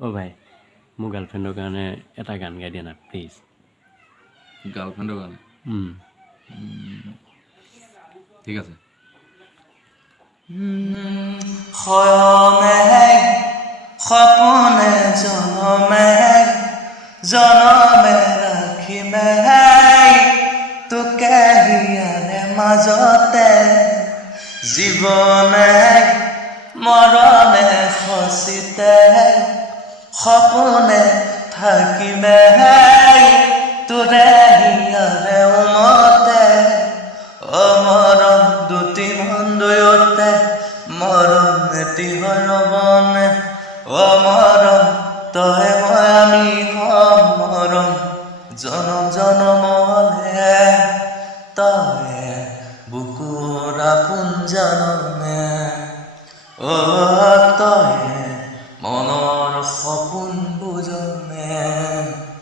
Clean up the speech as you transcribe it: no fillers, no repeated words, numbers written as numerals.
অ' ভাই মোৰ গাৰ্লফ্ৰেণ্ডৰ কাৰণে এটা গান গাই দিয়া না প্লিজ। গাৰ্লফ্ৰেণ্ডৰ কাৰণে ঠিক আছে। শয়নে সপোনে জনমে জনমে ৰাখিমে তোকে হিয়াৰে মাজতে জীৱনে মৰণে খচিতে সপোনে থাকিমে তোৰে হিয়াৰে উমতে অমৰণ দুটি মন দুয়োতে মৰম এটি হয় ৰবনে অমৰণ তই মই আমি হম মৰম জনম জনমলে তই বুকুৰ আপোন জাননে তই মনৰ সপোন বুজনে